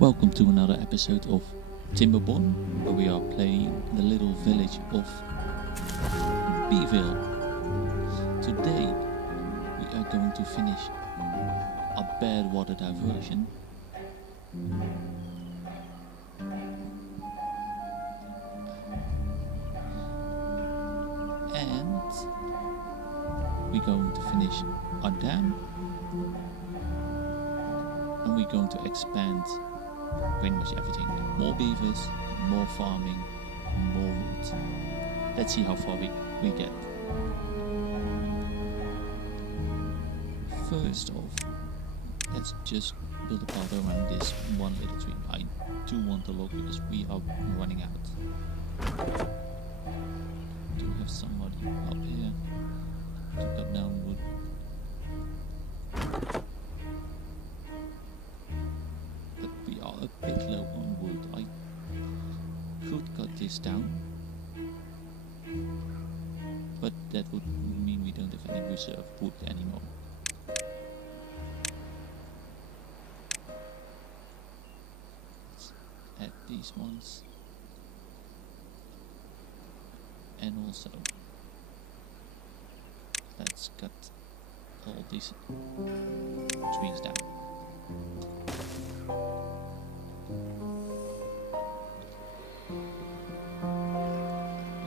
Welcome to another episode of Timberborn, where we are playing the little village of Beaville. Today we are going to finish a bad water diversion. And we're going to finish a dam. And we're going to expand pretty much everything. More beavers, more farming, more wood. Let's see how far we get. First off, let's just build a path around this one little tree. I do want the log because we are running out. Do we have somebody up here to cut down wood? But we are a bit low on wood. I could cut this down, but that would mean we don't have any reserve wood anymore. Let's add these ones, and also let's cut all these trees down.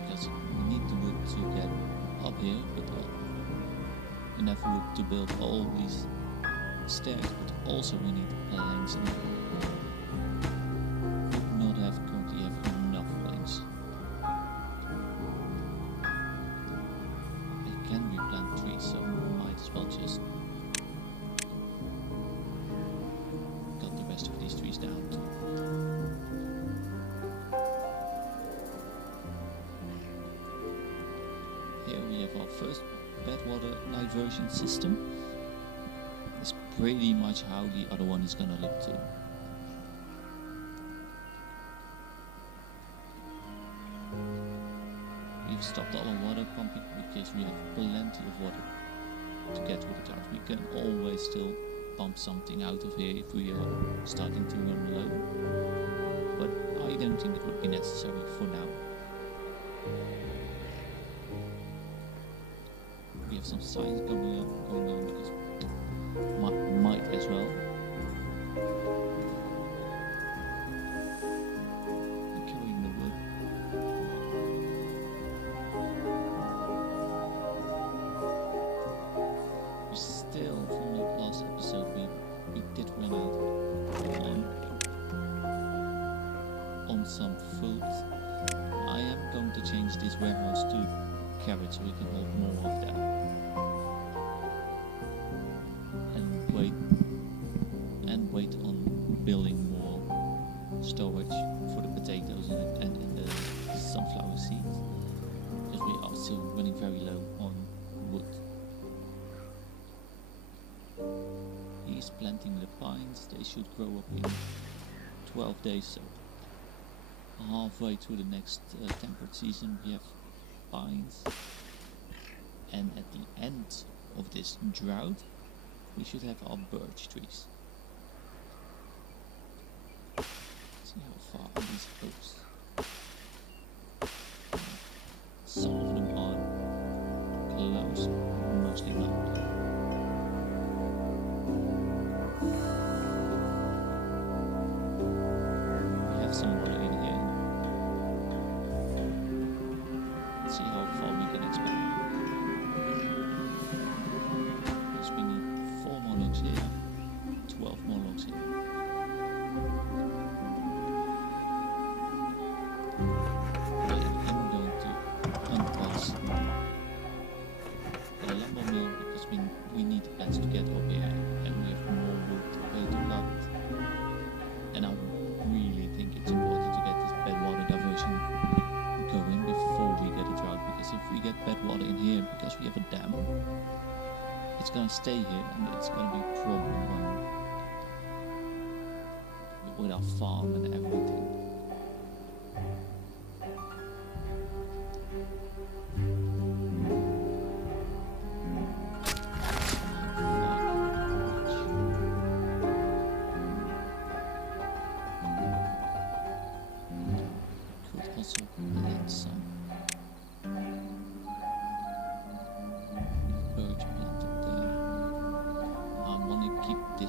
Because we need the wood to get up here, but enough wood to build all these stairs, but also we need planks, and we do not currently have enough planks. I can replant trees, so might as well just cut the rest of these trees down too. Here we have our first bad water diversion system. It's pretty much how the other one is gonna look too. We've stopped our water pumping because we have plenty of water to get rid of that. We can always still pump something out of here if we are starting to run low, but I don't think it would be necessary for now. We have some signs going on because might as well. I'm carrying the wood. We still, from the last episode, we did run out on some food. I am going to change this warehouse to carrots so we can hold more of that. Wait on building more storage for the potatoes and the sunflower seeds, because we are still running very low on wood. He's planting the pines. They should grow up in 12 days, so halfway through the next temperate season we have pines, and at the end of this drought we should have our birch trees. See how far are these oaks? Some of them are close, mostly not. We have some water in here. Let's see how far we can expand. Because we need 4 more logs here, 12 more logs here. We need plants to get up here, and we have more wood to cut. And I really think it's important to get this bad water diversion going before we get a drought, because if we get bad water in here because we have a dam, it's gonna stay here and it's gonna be a problem with our farm and everything.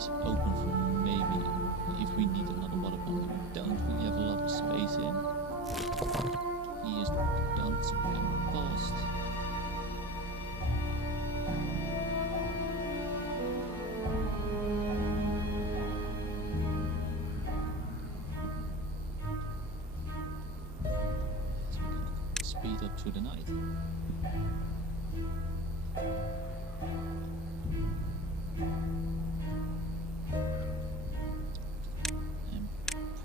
this open for maybe if we need another water pump. We don't really have a lot of space in. He is done, so we can past. So we can speed up through the night. And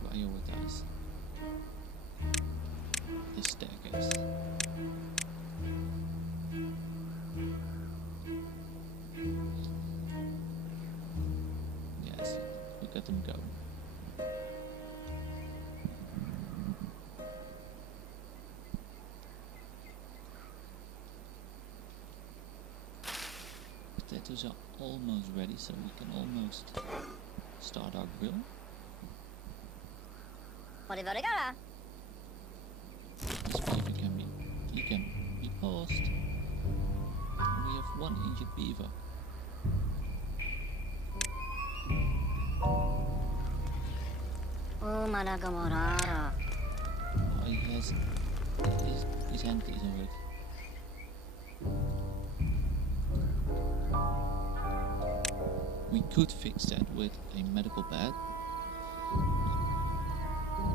prioritize this staircase. Yes, look at them go. Potatoes are almost ready, so we can almost start our grill. This beaver can be paused. We have one injured beaver. Oh, he has his hand isn't hurt. We could fix that with a medical bed,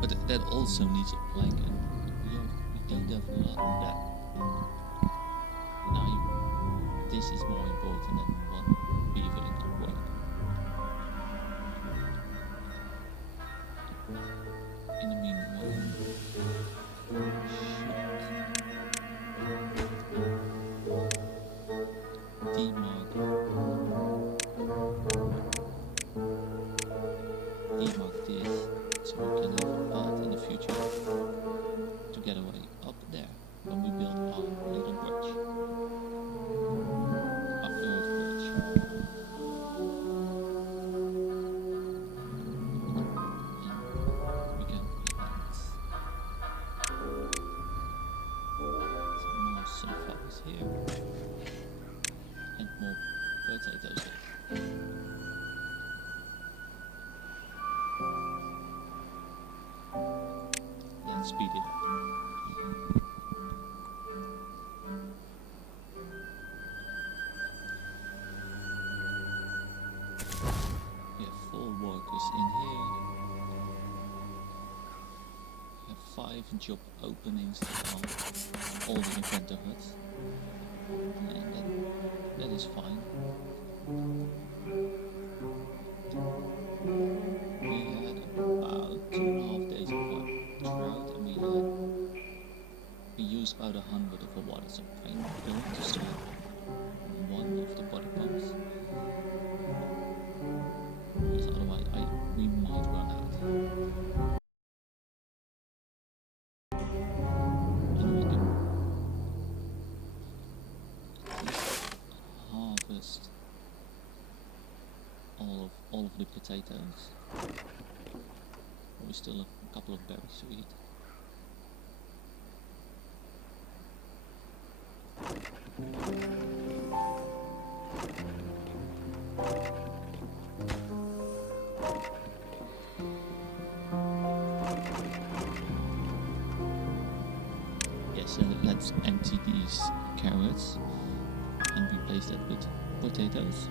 but that also needs a plank, and we don't have a lot of that. Now, this is more important than one beaver in our work. In the meanwhile, demark this so we can have a path in the future to get away up there when we build our little bridge, our third bridge. We can plant some more sunflowers here and more potatoes here. Then speed it up. We have 4 workers in here. We have 5 job openings on all the inventor huts. And that is fine. We had about 2.5 days of a drought, and we used about 100 of the water, so I'm going to start one of the water pumps, because otherwise we might run out. And we can harvest all of the potatoes. We still have a couple of berries to eat. Yes, let's empty these carrots and replace that with potatoes.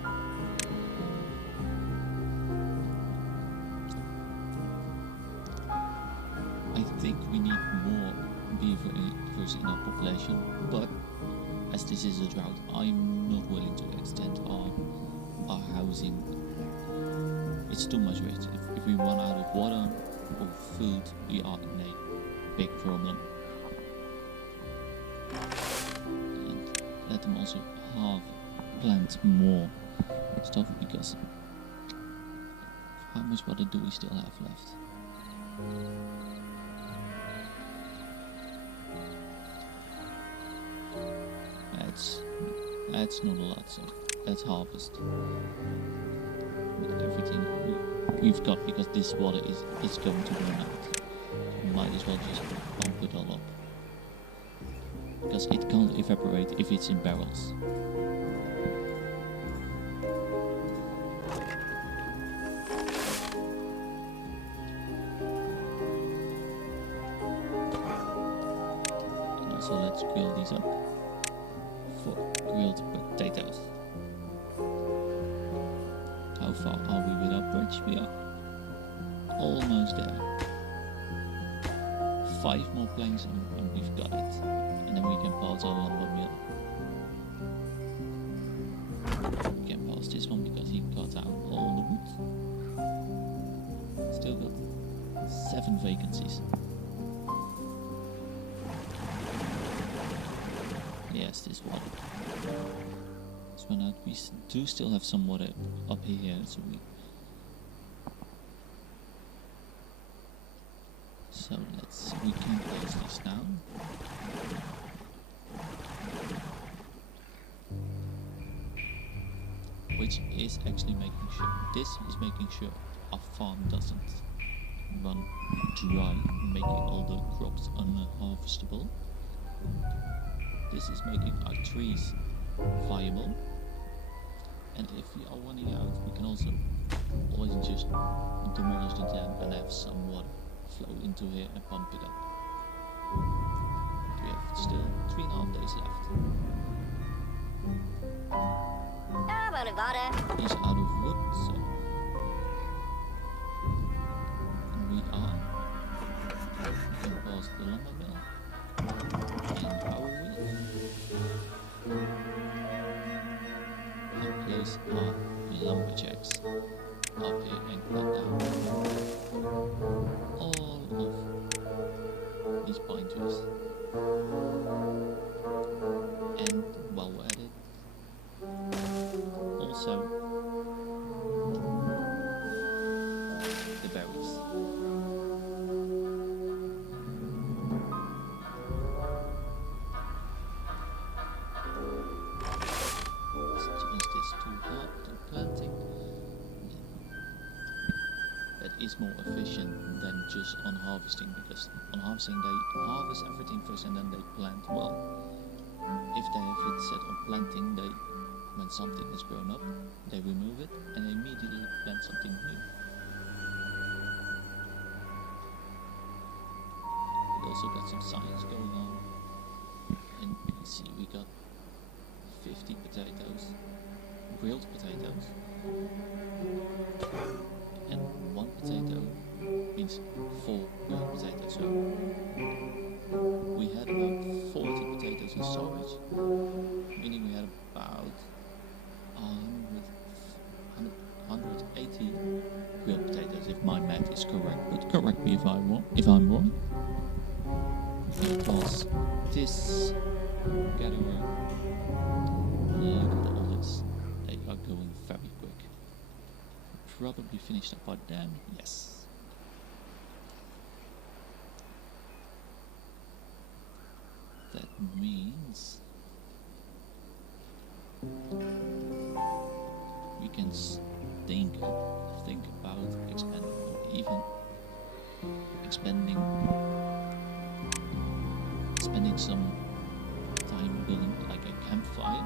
I think we need more beavers in our population, but as this is a drought, I'm not willing to extend our housing. It's too much risk. If we run out of water or food, we are in a big problem. And let them also plant more stuff, because how much water do we still have left? That's not a lot, so let's harvest everything we've got, because this water is going to run out. We might as well just pump it all up, because it can't evaporate if it's in barrels. So let's grill these up for grilled potatoes. How far are we with our bridge? We are almost there. 5 more planks and we've got it. And then we can pass our lumber mill. We can pass this one because he cut out all the wood. Still got 7 vacancies. Yes, this one. This one out. We do still have some water up here, so we can place this down. Which is actually making sure, this is making sure our farm doesn't run dry, making all the crops unharvestable. This is making our trees viable. And if we are running out, we can also always just demolish the dam and have some water flow into here and pump it up. We have still 3.5 days left. He's out of wood, so and we can pass the lumber mill and power wheel and place our lumberjacks up here and cut down all of these pine trees. And while we're at it, also the berries. Is this too hard to planting? That is more efficient than just on harvesting, because on harvesting they harvest everything first and then they plant. Well, if they have it set on planting, when something has grown up, they remove it and immediately plant something new. We also got some science going on, and you can see we got 50 potatoes, grilled potatoes, and 1 potato means 4 grilled potatoes. So we had about 40 potatoes in storage, meaning we had about 180 grilled potatoes, if my math is correct, but correct me if I'm wrong. Because this gatherer, look at all this, they are going very quick. Probably finished up our dam, yes. That means we can think about expanding, or even spending some time building like a campfire.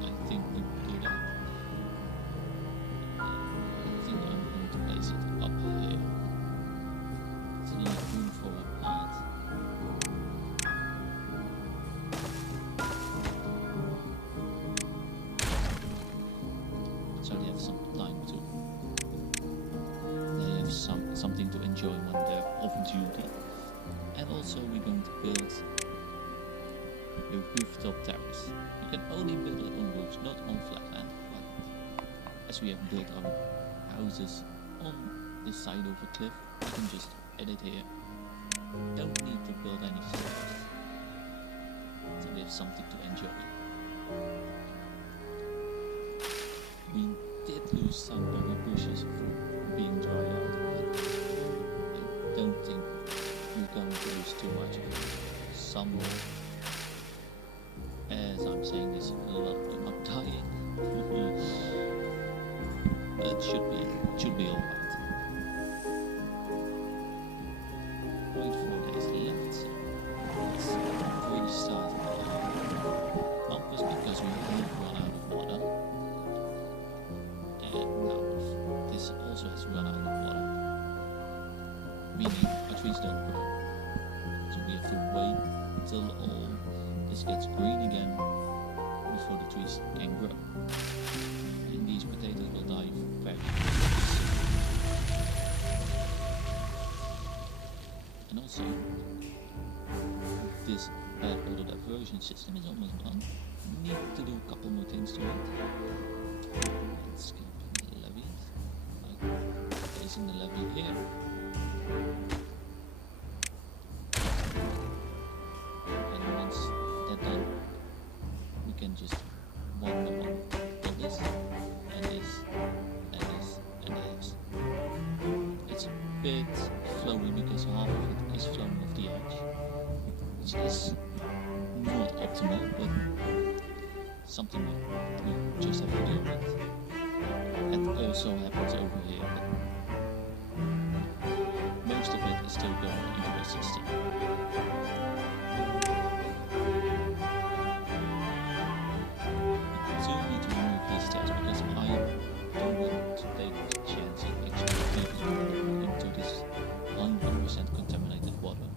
I think we could do that. I think I'm going to place it up here to leave room for a path. So they have some time to. They have something to enjoy when they're off duty. And also we're going to build a rooftop terrace. You can only build it on roofs, not on flat land. But as we have built our houses on this side of a cliff, you can just edit here. Don't need to build any stairs. So we have something to enjoy. We did lose some berry bushes for being dried out, but I don't think we're going to lose too much of it. Some more. As I'm saying this, a lot of them are dying. But it should be alright. 0.4 days left, so let's restart our compass because we have run out of water. And now this also has run out of water. Meaning our trees don't grow. So we have to wait until all this gets green again before the trees can grow. And these potatoes will die very soon. And also, this bad auto diversion system is almost done. Need to do a couple more things to it. Landscaping the levees, like placing the levee here. And once that's done, we can just one by one do this, and this, and this, and this. It's a bit flowy because half of it is flowing off the edge, which is not optimal, but something we just have to deal with. That also happens over here, but most of it is still going into the system. We do need to remove these stairs because I don't want to take the chance of actually feeding into this 100% contaminated water.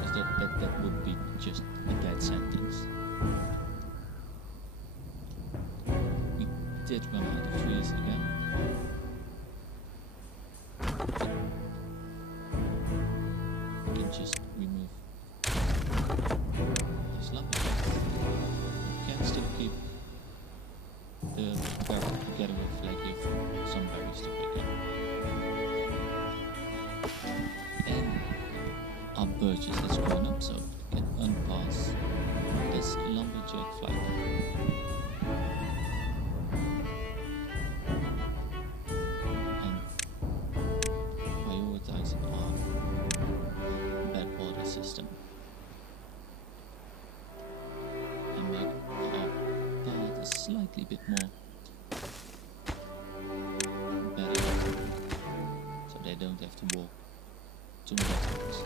Because that would be just a dead sentence. We did run out of trees again. We can just remove this lumberjack. We can still keep the barrel together with like if some berries to pick up. And our birches has grown up, so we can unpass this lumberjack flag. And prioritizing our bad water system. And make our path a slightly bit more better, so they don't have to walk too many times.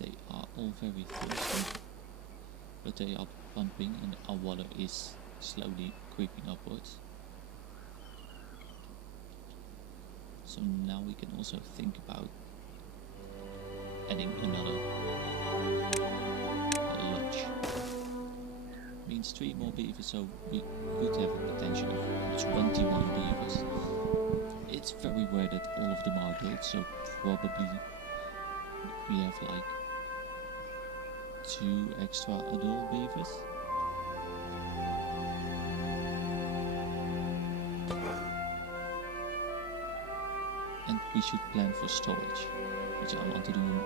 They are all very thirsty, but they are pumping and our water is slowly creeping upwards. So now we can also think about adding another lodge. Means 3 more beavers, so we could have a potential of 21 beavers. It's very rare that all of them are adults, so probably we have like 2 extra adult beavers. And we should plan for storage, which I want to do on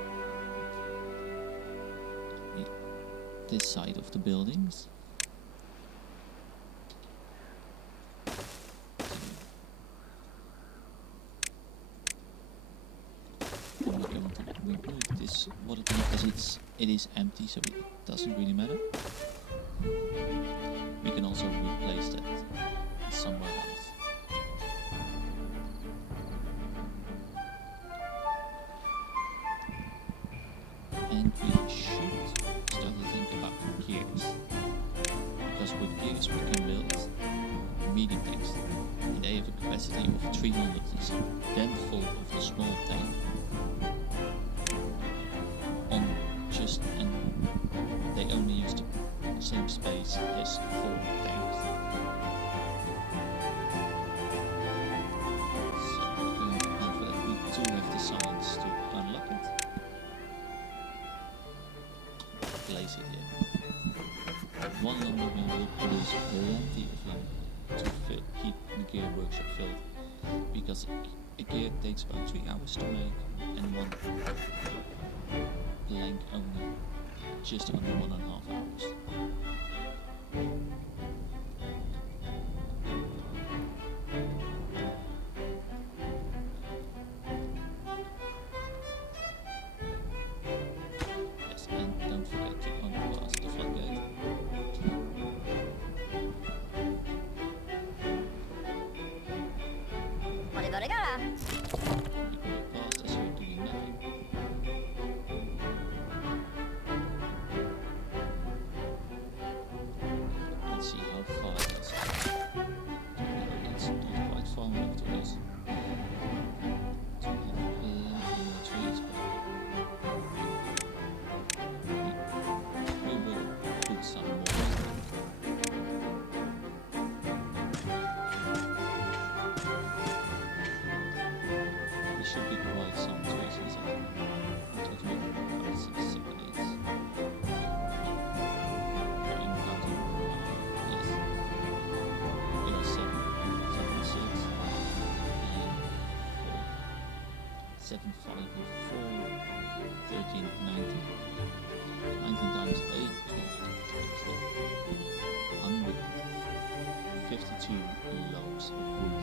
this side of the buildings. I'm going to remove this water tank because it is empty, so it doesn't really matter. We can also replace that somewhere else. And we should start to think about gears, because with gears we can build medium tanks, and they have a capacity of 300, it's then full of the small tank on just, and they only use the same space as 4 tanks. So we're going to plan for that. We do have the science to unlock it. Place it here. One lumber mill will produce plenty of lumber to keep the gear workshop filled, because a gear takes about 3 hours to make, and one plank only just under 1.5 hours. Yes, and don't forget to unpass the floodgate. You can be passed as you're doing nothing. 7, 5, 4, 13, 19. 19 times 8, 152 logs of wood.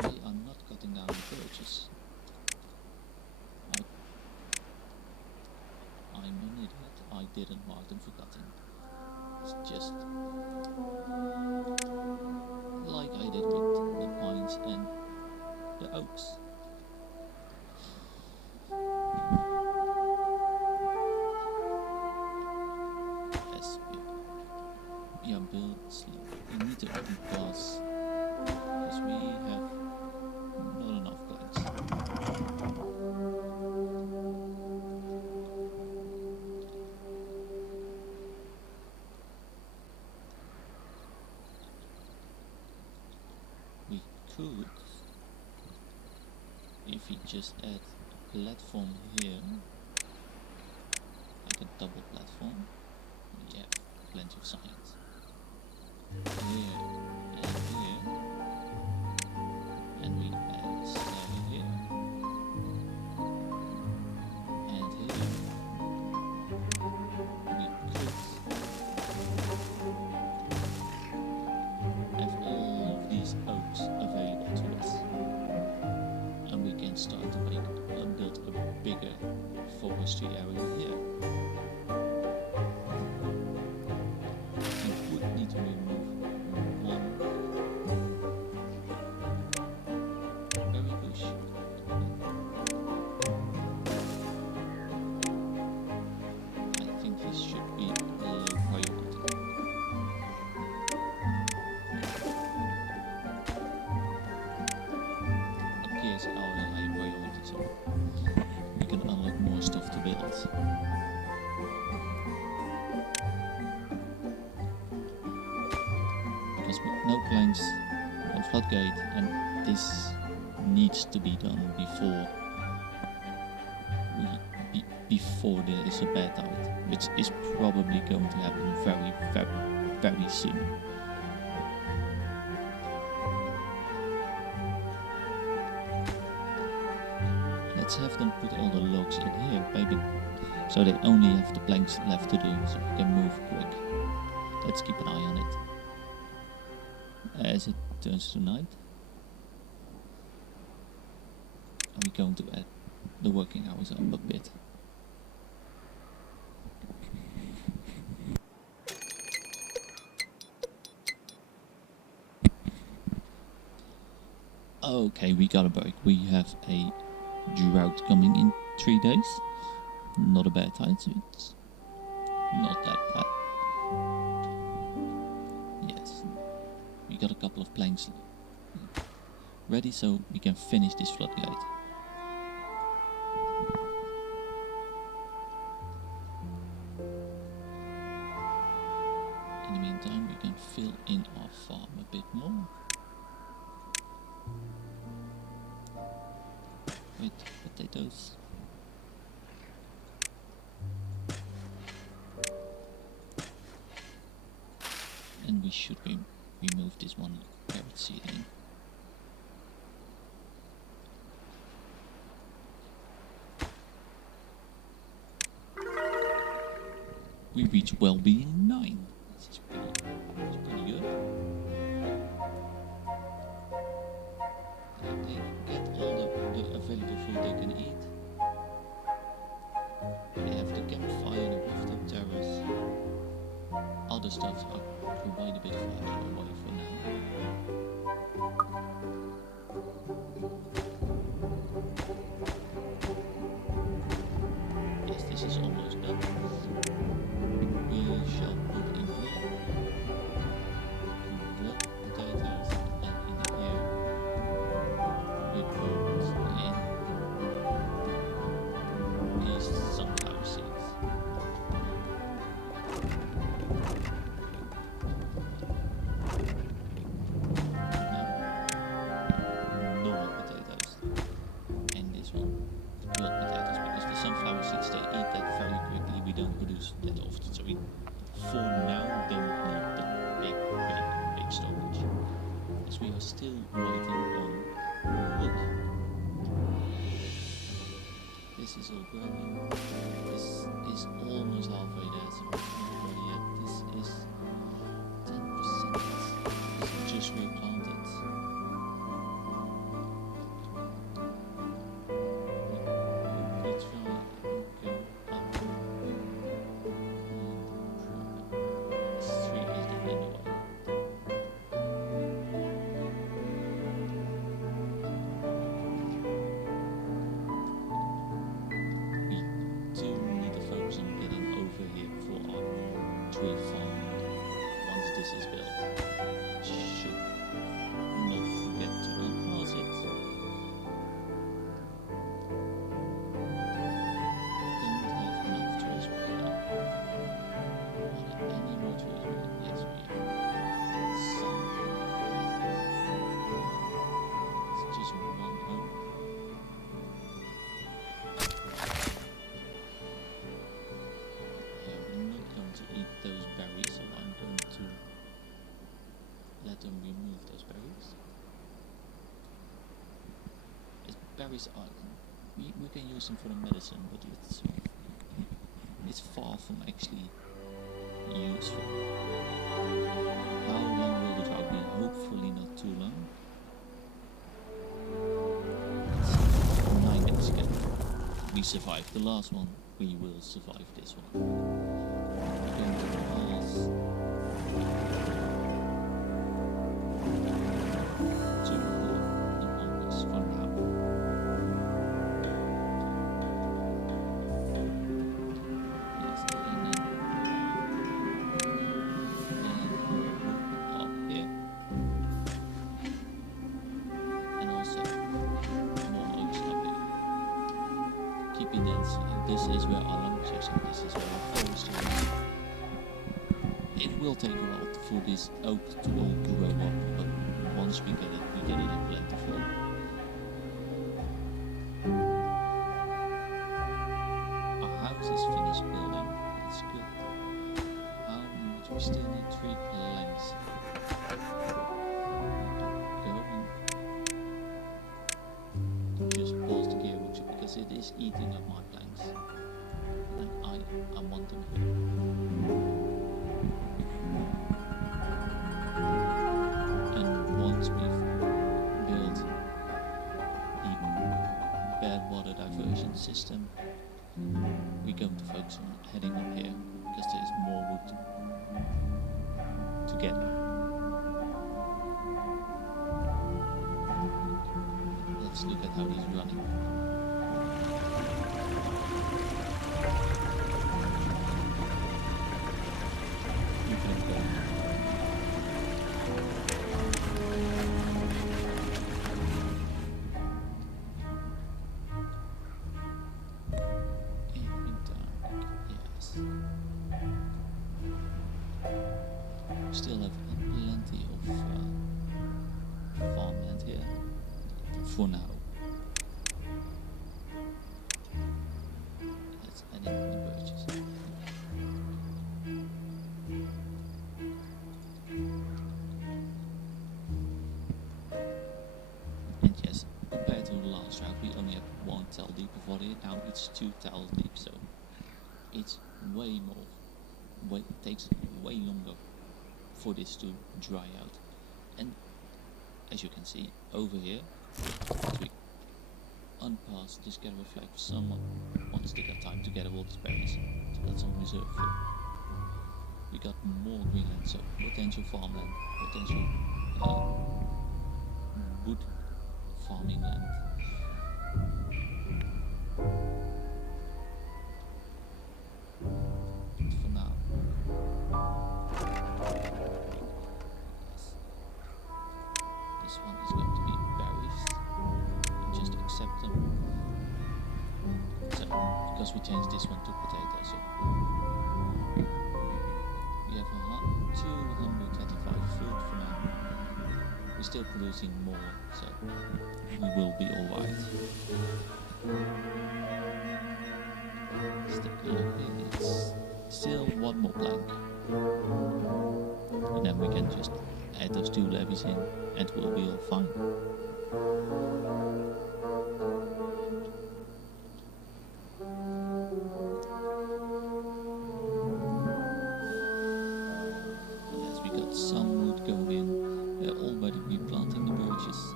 They are not cutting down the birches. I'm an idiot. I didn't mark them for cutting. It's just like I did with the pines and the oaks. Yes, we are built slow. We need to open paths because we have not enough planks. We could, if we just add a platform here, like a double platform, we have plenty of signs. Here and here, and we add a stair here, and here. We could have all of these oaks available to us, and we can start to make and build a bigger forestry area here. We would need to remove one berry bush. I think this should be a low priority. Okay, it's our high priority, so we can unlock more stuff to build. Because with no planks, no floodgate, and this needs to be done before there is a bad tide, which is probably going to happen very, very, very soon. Let's have them put all the logs in here, maybe, so they only have the planks left to do, so we can move quick. Let's keep an eye on it as it turns to night. Are we going to add the working hours up a bit? Okay, we got a break. We have a drought coming in 3 days. Not a bad tide, so it's not that bad. Yes, we got a couple of planks ready, so we can finish this floodgate. In the meantime, we can fill in our farm a bit more with potatoes. And we should remove this one carrot seedling. We reach well-being 9. This is pretty good. They get all the available food they can eat. They have the campfire, the rooftop terrace. Other stuff are quite a bit far away for now. Yes, this is almost done. We shall put in here grilled potatoes, and in here we put in these sunflower seeds. Normal potatoes, and this one grilled potatoes, because the sunflower seeds, they eat that very quickly. We don't produce that often, so we for now don't need the big storage, because we are still waiting on growing. This is almost halfway there, so not ready yet. This is 10%. It's just replanted. We could try and go up. This tree is definitely in the way. Tree farm once this is built. Should not forget to unpause it. Don't have enough trees right now. Are there any more trees right now? Yes, we have some. It's just one hope. Eat those berries, so I'm going to let them remove those berries. Berries are, we can use them for the medicine, but it's far from actually useful. How long will the drought be? Hopefully not too long. 9 days ago. We survived the last one, we will survive this one. Going to pass to the numbers for now. Yes, and then up here, and also more oaks up here. Keep it dense. This is where our lumber is, and this is where our forest is. It will take a while for this oak to all grow up, but once we get it in plentiful. Our house is finished building, it's good. How much? We still need 3 planks. Going. Just pause the gear workshop because it is eating up my planks. And I want them here. And once we've built the bad water diversion system, we're going to focus on heading up here because there's more wood to get. Let's look at how he's running. You can go. Still have plenty of farmland here for now. Let's add in the birches. And yes, compared to the last round, we only have 1 towel deep before it. Now it's 2 towels deep, so it's way more. It takes way longer for this to dry out. And as you can see over here, we unpass this gather flag for someone wants to get time to gather all these berries, so that's on reserve for. We got more greenland, so potential farmland, potential wood farming land. For now, this one is going to be berries. Just accept them. So, because we changed this one to potato, so we have 225 food for now. We're still producing more, so we will be alright. It's still 1 more plank. And then we can just add those 2 levies in and we'll be all fine. some wood going in. They're already replanting the birches.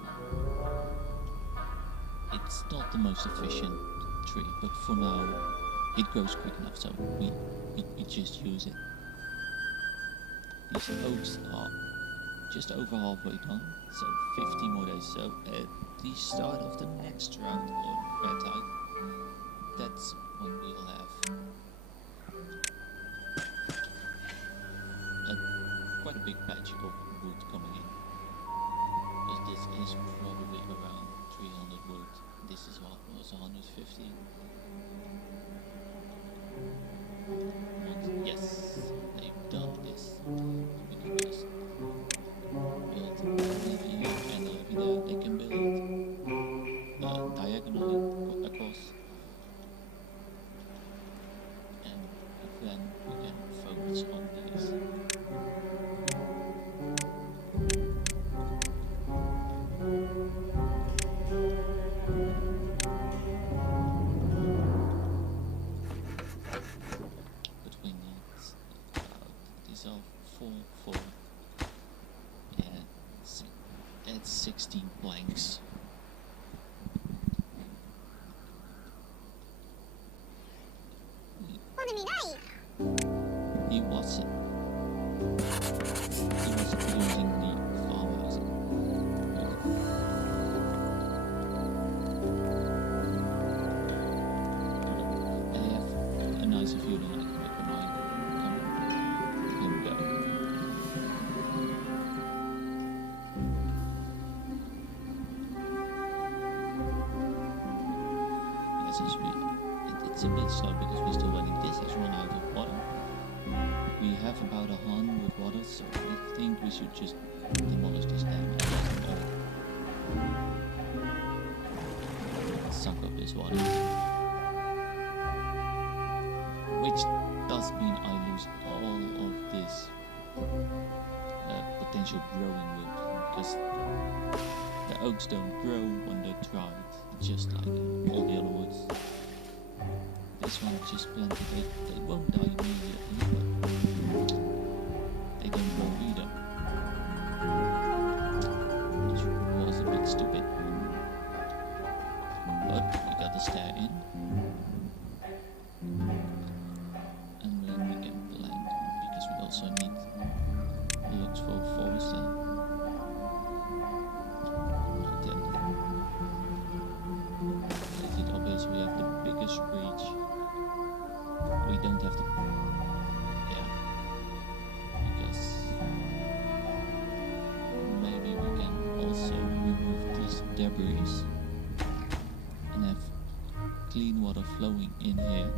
It's not the most efficient tree, but for now it grows quick enough, so we just use it. These oaks are just over halfway done, so 50 more days. So at the start of the next round of red tide, that's when we'll have quite a big patch of wood coming in. Because this is probably around 300 wood. This is what was 150. Yes, they've done this. I'm gonna just build levy here and levy there. They can build diagonally across. And then we can focus on these. These are 4 and that's 16 planks. He wasn't using the farmhouse. I have a nicer view than I can make a mine. Here we go. Yes, it's a bit slow because we're still waiting. This has run out of water. We have about 100 water, so I think we should just demolish this dam and suck up this water. Which does mean I lose all of this potential growing wood, because the oaks don't grow when they're dried, just like all the other woods. This one just planted, they won't die immediately, but they don't grow either. Which was a bit stupid. But we got the stair in. And then we can plant, because we also need logs for a forest then. Make it obvious we have the biggest reach. We don't have to, yeah, because maybe we can also remove these debris and have clean water flowing in here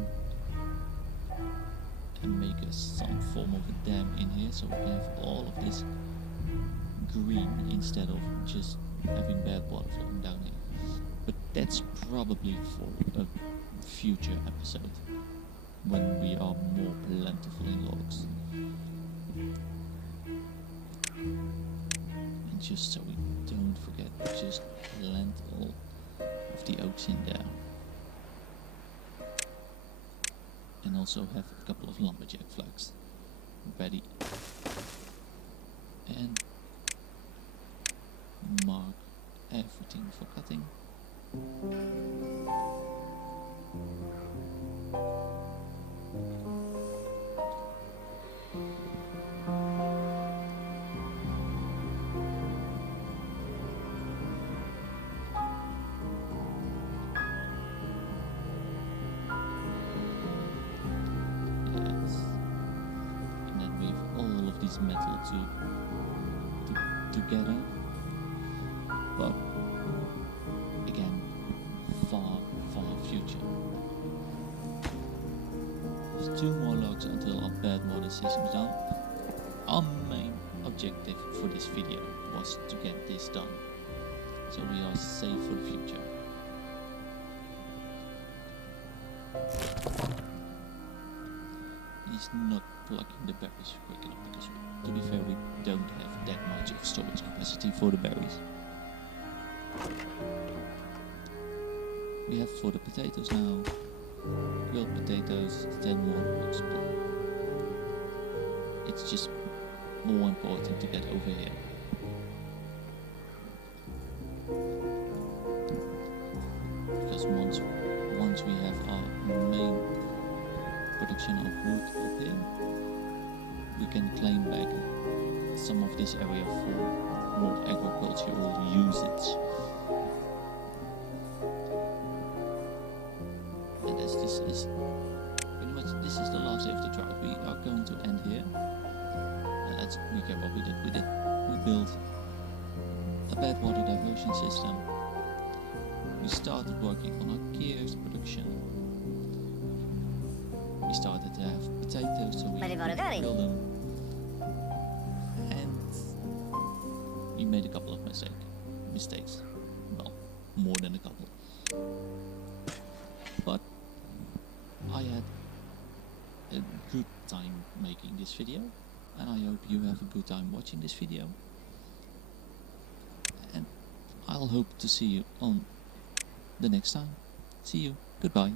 and make some form of a dam in here, so we can have all of this green instead of just having bad water flowing down here. But that's probably for a future episode, when we are more plentiful in logs. And just so we don't forget, just plant all of the oaks in there. And also have a couple of lumberjack flags ready. And mark everything for cutting. Metal together, but again, far future. There's 2 more logs until our bad water system is done. Our main objective for this video was to get this done, so we are safe for the future. He's not plucking the berries quick enough, because to be fair, we don't have that much of storage capacity for the berries. We have for the potatoes now, grilled potatoes, 10 more looks. It's just more important to get over here. Because once we have our main production of wood up here, we can claim back some of this area for more agricultural usage. And as this is pretty much, this is the last day of the drought. We are going to end here. And let's recap what we did. We built a bad water diversion system. We started working on our gears production. We started to have potatoes, so we built them. And we made a couple of mistakes. Well, more than a couple. But I had a good time making this video, and I hope you have a good time watching this video. And I'll hope to see you on the next time. See you. Goodbye.